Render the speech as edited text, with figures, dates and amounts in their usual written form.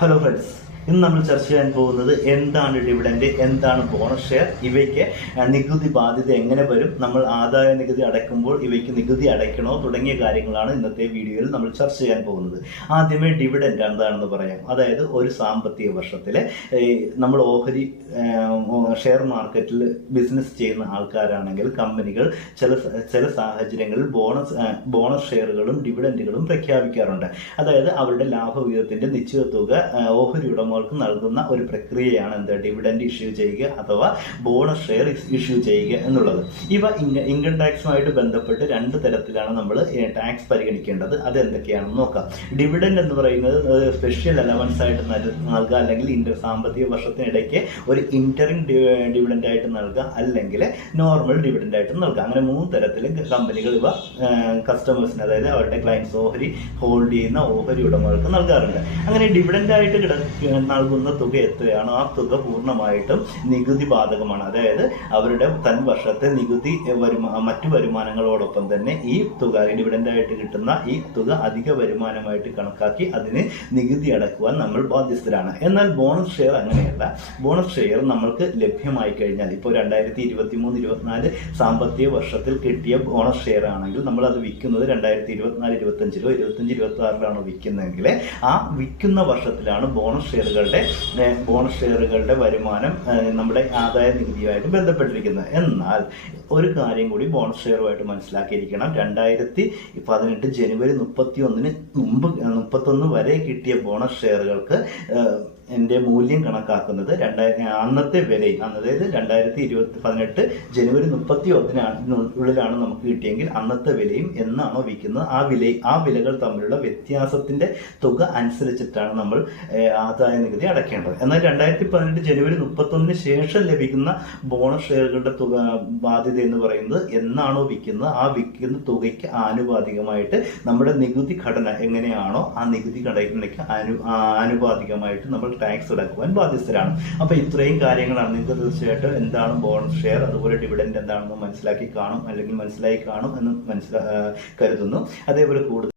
Hello friends, ഇന്ന് നമ്മൾ ചർച്ച ചെയ്യാൻ പോകുന്നത് എന്താണ് ഡിവിഡൻഡ്, എന്താണ് ബോണസ് ഷെയർ, ഇവയ്ക്ക് നികുതി ബാധ്യത എങ്ങനെ വരും, നമ്മൾ ആദായ നികുതി അടയ്ക്കുമ്പോൾ ഇവയ്ക്ക് നികുതി അടയ്ക്കണോ തുടങ്ങിയ കാര്യങ്ങളാണ് ഇന്നത്തെ വീഡിയോയിൽ നമ്മൾ ചർച്ച ചെയ്യാൻ പോകുന്നത്. ആദ്യമേ ഡിവിഡൻഡ് എന്താണെന്ന് പറയാം. അതായത് ഒരു സാമ്പത്തിക വർഷത്തിൽ നമ്മൾ ഓഹരി ഷെയർ മാർക്കറ്റിൽ ബിസിനസ് ചെയ്യുന്ന ആൾക്കാരാണെങ്കിൽ കമ്പനികൾ ചില സാഹചര്യങ്ങളിൽ ബോണസ് ഷെയറുകളും ഡിവിഡൻഡുകളും പ്രഖ്യാപിക്കാറുണ്ട്. അതായത് അവരുടെ ലാഭവിഹിതത്തിന്റെ നിശ്ചിത തുക ഓഹരി ഉടമകൾക്ക് നൽകുന്ന ഒരു പ്രക്രിയയാണ് ഡിവിഡൻഡ് ഇഷ്യൂ ചെയ്യുക അഥവാ ബോണസ് ഷെയർ ഇഷ്യൂ ചെയ്യുക എന്നുള്ളത്. ഇവ ഇൻകം ടാക്സുമായിട്ട് ബന്ധപ്പെട്ട് രണ്ട് തരത്തിലാണ് നമ്മൾ ടാക്സ് പരിഗണിക്കേണ്ടത്. അത് എന്തൊക്കെയാണെന്ന് നോക്കാം. ഡിവിഡൻഡ് എന്ന് പറയുന്നത് സ്പെഷ്യൽ അലവൻസ് ആയിട്ട് നൽകുക, അല്ലെങ്കിൽ സാമ്പത്തിക വർഷത്തിനിടയ്ക്ക് ഒരു ഇന്ററിംഗ് ഡിവിഡൻഡ് ആയിട്ട് നൽകുക, അല്ലെങ്കിൽ നോർമൽ ഡിവിഡൻഡ് ആയിട്ട് നൽകുക. അങ്ങനെ മൂന്ന് തരത്തിൽ കമ്പനികൾ ഇവ കസ്റ്റമേഴ്സിന്, അതായത് അവരുടെ ക്ലയൻസ് ഓഹരി ഹോൾഡ് ചെയ്യുന്ന ഓഹരി ഉടമകൾക്ക് നൽകാറുണ്ട്. അങ്ങനെ ഡിവിഡൻഡ് ആയിട്ട് നൽകുന്ന തുക എത്രയാണോ ആ തുക പൂർണ്ണമായിട്ടും നികുതി ബാധകമാണ്. അതായത് അവരുടെ വർഷത്തെ നികുതി മറ്റു വരുമാനങ്ങളോടൊപ്പം തന്നെ ഈ തുക ഡിവിഡൻഡ് ആയിട്ട് കിട്ടുന്ന ഈ തുക അധിക വരുമാനമായിട്ട് കണക്കാക്കി അതിന് നികുതി അടക്കുവാൻ നമ്മൾ ബാധ്യസ്ഥരാണ്. എന്നാൽ ബോണസ് ഷെയർ അങ്ങനെയല്ല. ബോണസ് ഷെയർ നമ്മൾക്ക് ലഭ്യമായി കഴിഞ്ഞാൽ, ഇപ്പോൾ 2023-24 സാമ്പത്തിക വർഷത്തിൽ കിട്ടിയ ബോണസ് ഷെയർ ആണെങ്കിൽ നമ്മൾ അത് വിൽക്കുന്നത് 2024-25 25-26 വിൽക്കുന്നതെങ്കിൽ ആ വിൽക്കുന്ന വർഷത്തിലാണ് ബോണസ് ഷെയറുകളുടെ വരുമാനം നമ്മുടെ ആദായ നികുതിയുമായിട്ട് ബന്ധപ്പെട്ടിരിക്കുന്നത്. എന്നാൽ ഒരു കാര്യം കൂടി ബോണസ് ഷെയറുമായിട്ട് മനസ്സിലാക്കിയിരിക്കണം. 2018 ജനുവരി 31 വരെ കിട്ടിയ ബോണസ് ഷെയറുകൾക്ക് മൂല്യം കണക്കാക്കുന്നത് അന്നത്തെ വിലയും, അതായത് 2018 ജനുവരി 31 നമുക്ക് കിട്ടിയെങ്കിൽ അന്നത്തെ വിലയും എന്നാണോ വിൽക്കുന്നത് ആ വിലകൾ തമ്മിലുള്ള വ്യത്യാസത്തിന്റെ തുക അനുസരിച്ചിട്ടാണ് നമ്മൾ ആദായ നികുതി അടയ്ക്കേണ്ടത്. എന്നാൽ 2018 ജനുവരി 31 ശേഷം ലഭിക്കുന്ന ബോണസ് ഷെയറുകളുടെ തുക ബാധ്യത എന്ന് പറയുന്നത് എന്നാണോ വിൽക്കുന്നത് ആ വിൽക്കുന്ന തുകയ്ക്ക് ആനുപാതികമായിട്ട് നമ്മുടെ നികുതി ഘടന എങ്ങനെയാണോ ആ നികുതി ഘടനയ്ക്ക് ആനുപാതികമായിട്ട് നമ്മൾ ടാക്സ് അടക്കുവാൻ ബാധ്യസ്ഥരാണ്. അപ്പൊ ഇത്രയും കാര്യങ്ങളാണ്. നിങ്ങൾക്ക് തീർച്ചയായിട്ടും എന്താണ് ബോണസ് ഷെയർ, അതുപോലെ ഡിവിഡൻഡ് എന്താണെന്ന് മനസ്സിലായി കാണും എന്ന് കരുതുന്നു. അതേപോലെ കൂടുതൽ